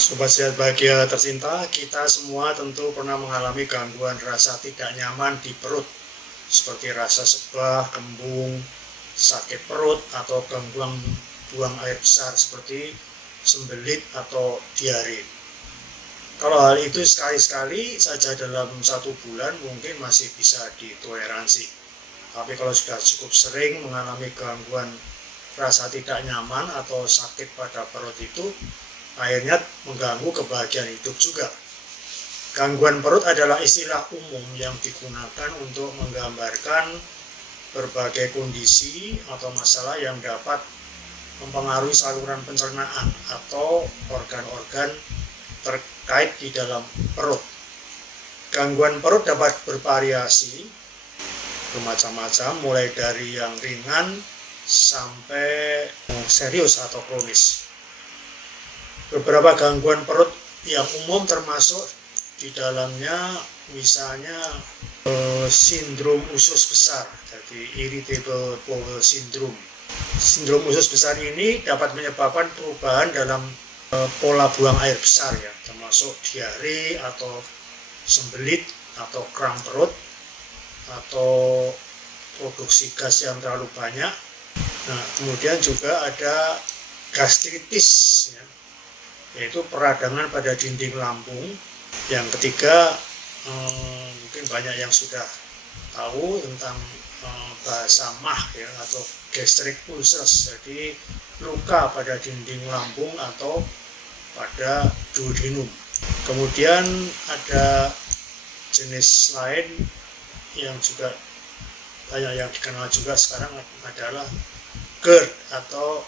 Sobat Sehat Bahagia tercinta, kita semua tentu pernah mengalami gangguan rasa tidak nyaman di perut, seperti rasa sebah, kembung, sakit perut, atau gangguan buang air besar seperti sembelit atau diare. Kalau hal itu sekali-sekali saja dalam 1 bulan mungkin masih bisa ditoleransi. Tapi kalau sudah cukup sering mengalami gangguan rasa tidak nyaman atau sakit pada perut itu, akhirnya mengganggu kebahagiaan hidup juga. Gangguan perut adalah istilah umum yang digunakan untuk menggambarkan berbagai kondisi atau masalah yang dapat mempengaruhi saluran pencernaan atau organ-organ terkait di dalam perut. Gangguan perut dapat bervariasi bermacam-macam, mulai dari yang ringan sampai serius atau kronis. Beberapa gangguan perut yang umum termasuk di dalamnya misalnya sindrom usus besar, jadi irritable bowel syndrome. Sindrom usus besar ini dapat menyebabkan perubahan dalam pola buang air besar, ya, termasuk diare atau sembelit atau kram perut atau produksi gas yang terlalu banyak. Nah, kemudian juga ada gastritis, ya, yaitu peradangan pada dinding lambung. Yang ketiga, mungkin banyak yang sudah tahu tentang bahasa MAH, ya, atau gastric ulcers, jadi luka pada dinding lambung atau pada duodenum. Kemudian ada jenis lain yang juga banyak yang dikenal juga sekarang adalah GERD atau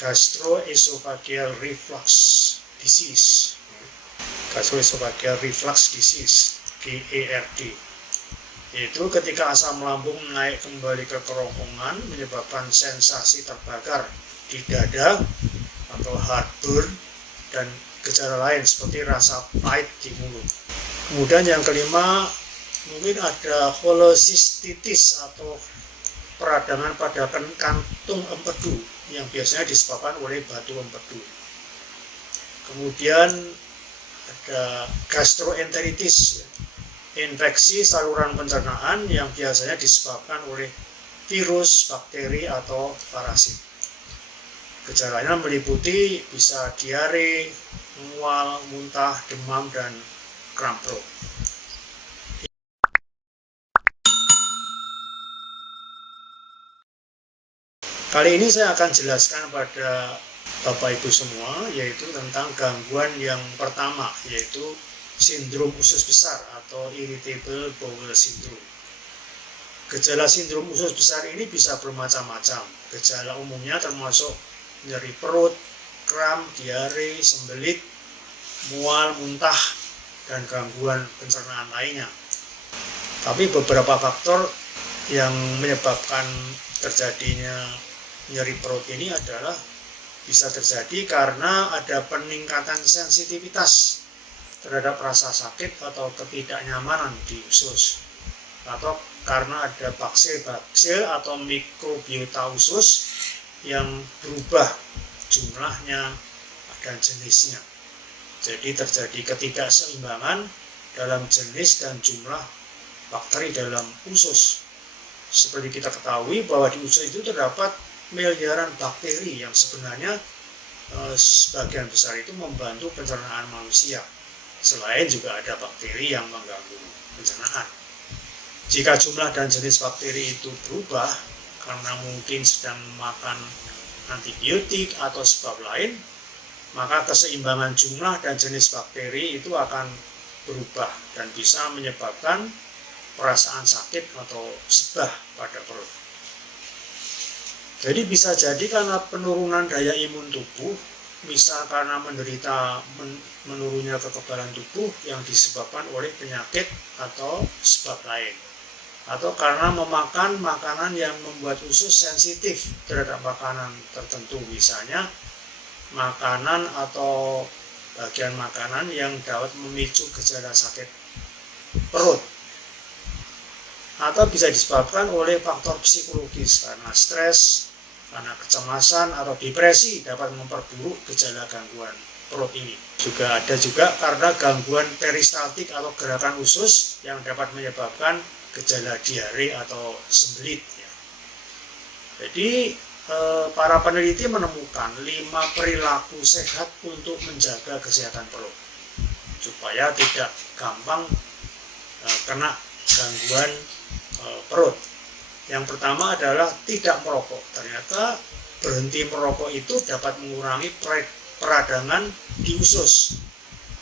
gastroesophageal reflux disease. Gastroesophageal reflux disease, GERD. Yaitu ketika asam lambung naik kembali ke kerongkongan menyebabkan sensasi terbakar di dada atau heartburn dan gejala lain seperti rasa pahit di mulut. Kemudian yang kelima, mungkin ada cholecystitis atau peradangan pada kantung empedu yang biasanya disebabkan oleh batu empedu. Kemudian ada gastroenteritis, infeksi saluran pencernaan yang biasanya disebabkan oleh virus, bakteri, atau parasit. Gejalanya meliputi bisa diare, mual, muntah, demam, dan kram perut. Kali ini saya akan jelaskan pada Bapak Ibu semua, yaitu tentang gangguan yang pertama, yaitu sindrom usus besar atau irritable bowel syndrome. Gejala sindrom usus besar ini bisa bermacam-macam. Gejala umumnya termasuk nyeri perut, kram, diare, sembelit, mual, muntah, dan gangguan pencernaan lainnya. Tapi beberapa faktor yang menyebabkan terjadinya nyeri perut ini adalah bisa terjadi karena ada peningkatan sensitivitas terhadap rasa sakit atau ketidaknyamanan di usus, atau karena ada baksil atau mikrobiota usus yang berubah jumlahnya dan jenisnya. Jadi terjadi ketidakseimbangan dalam jenis dan jumlah bakteri dalam usus. Seperti kita ketahui bahwa di usus itu terdapat miliaran bakteri yang sebenarnya sebagian besar itu membantu pencernaan manusia. Selain juga ada bakteri yang mengganggu pencernaan. Jika jumlah dan jenis bakteri itu berubah karena mungkin sedang makan antibiotik atau sebab lain, maka keseimbangan jumlah dan jenis bakteri itu akan berubah dan bisa menyebabkan perasaan sakit atau sebah pada perut. Jadi bisa jadi karena penurunan daya imun tubuh, misal karena menderita menurunnya kekebalan tubuh yang disebabkan oleh penyakit atau sebab lain, atau karena memakan makanan yang membuat usus sensitif terhadap makanan tertentu, misalnya makanan atau bagian makanan yang dapat memicu gejala sakit perut, atau bisa disebabkan oleh faktor psikologis karena stres, karena kecemasan atau depresi dapat memperburuk gejala gangguan perut ini. Juga ada karena gangguan peristaltik atau gerakan usus yang dapat menyebabkan gejala diare atau sembelit. Ya. Jadi para peneliti menemukan 5 perilaku sehat untuk menjaga kesehatan perut supaya tidak gampang kena gangguan perut. Yang pertama adalah tidak merokok. Ternyata berhenti merokok itu dapat mengurangi peradangan di usus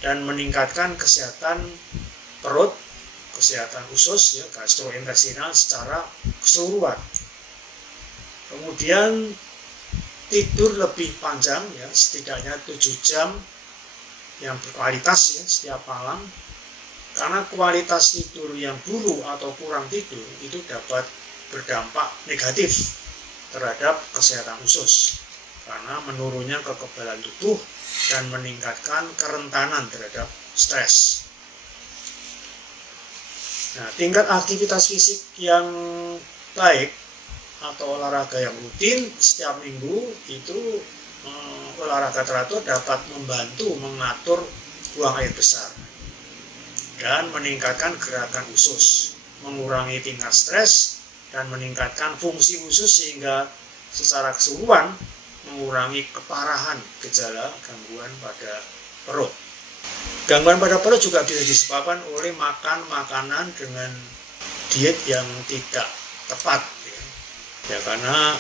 dan meningkatkan kesehatan perut, kesehatan usus, ya, gastrointestinal secara keseluruhan. Kemudian tidur lebih panjang, ya, setidaknya 7 jam yang berkualitas, ya, setiap malam. Karena kualitas tidur yang buruk atau kurang tidur itu dapat berdampak negatif terhadap kesehatan usus karena menurunnya kekebalan tubuh dan meningkatkan kerentanan terhadap stres. Nah, tingkat aktivitas fisik yang baik atau olahraga yang rutin setiap minggu itu olahraga teratur dapat membantu mengatur buang air besar dan meningkatkan gerakan usus, mengurangi tingkat stres dan meningkatkan fungsi usus sehingga secara keseluruhan mengurangi keparahan gejala gangguan pada perut. Gangguan pada perut juga bisa disebabkan oleh makan makanan dengan diet yang tidak tepat. Ya, karena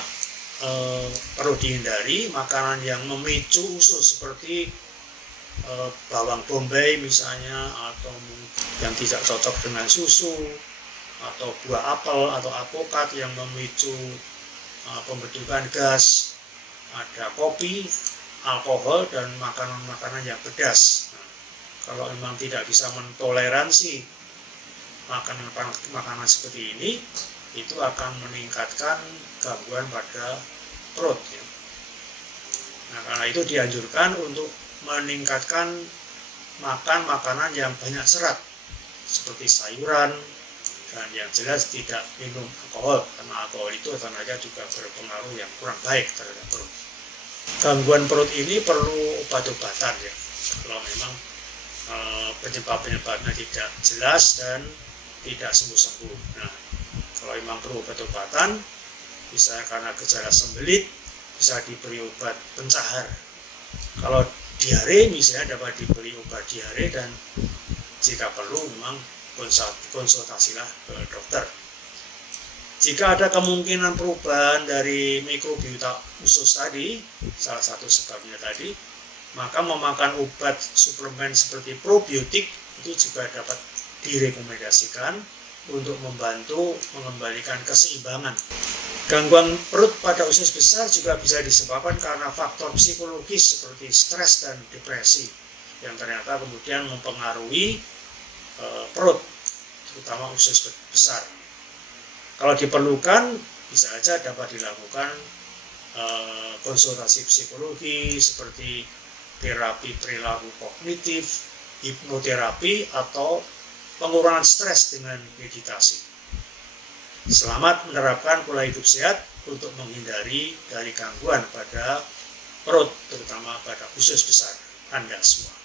perlu dihindari makanan yang memicu usus seperti bawang bombay misalnya, atau yang tidak cocok dengan susu, atau buah apel atau alpukat yang memicu pembentukan gas, ada kopi, alkohol, dan makanan-makanan yang pedas. Nah, kalau memang tidak bisa mentoleransi makanan seperti ini, itu akan meningkatkan gangguan pada perut. Ya. Nah, karena itu dianjurkan untuk meningkatkan makan makanan yang banyak serat, seperti sayuran, dan yang jelas tidak minum alkohol, karena alkohol itu tentunya juga berpengaruh yang kurang baik terhadap perut. Gangguan perut ini perlu obat-obatan, ya, kalau memang penyebab-penyebabnya tidak jelas dan tidak sembuh-sembuh. Nah, kalau memang perlu obat-obatan, bisa karena gejala sembelit, bisa diberi obat pencahar. Kalau diare misalnya dapat diberi obat diare, dan jika perlu memang konsultasilah ke dokter. Jika ada kemungkinan perubahan dari mikrobiota usus tadi, salah satu sebabnya tadi, maka memakan obat suplemen seperti probiotik itu juga dapat direkomendasikan untuk membantu mengembalikan keseimbangan. Gangguan perut pada usus besar juga bisa disebabkan karena faktor psikologis seperti stres dan depresi yang ternyata kemudian mempengaruhi perut, terutama usus besar. Kalau diperlukan, bisa saja dapat dilakukan konsultasi psikologi seperti terapi perilaku kognitif, hipnoterapi, atau pengurangan stres dengan meditasi. Selamat menerapkan pola hidup sehat untuk menghindari dari gangguan pada perut, terutama pada usus besar Anda semua.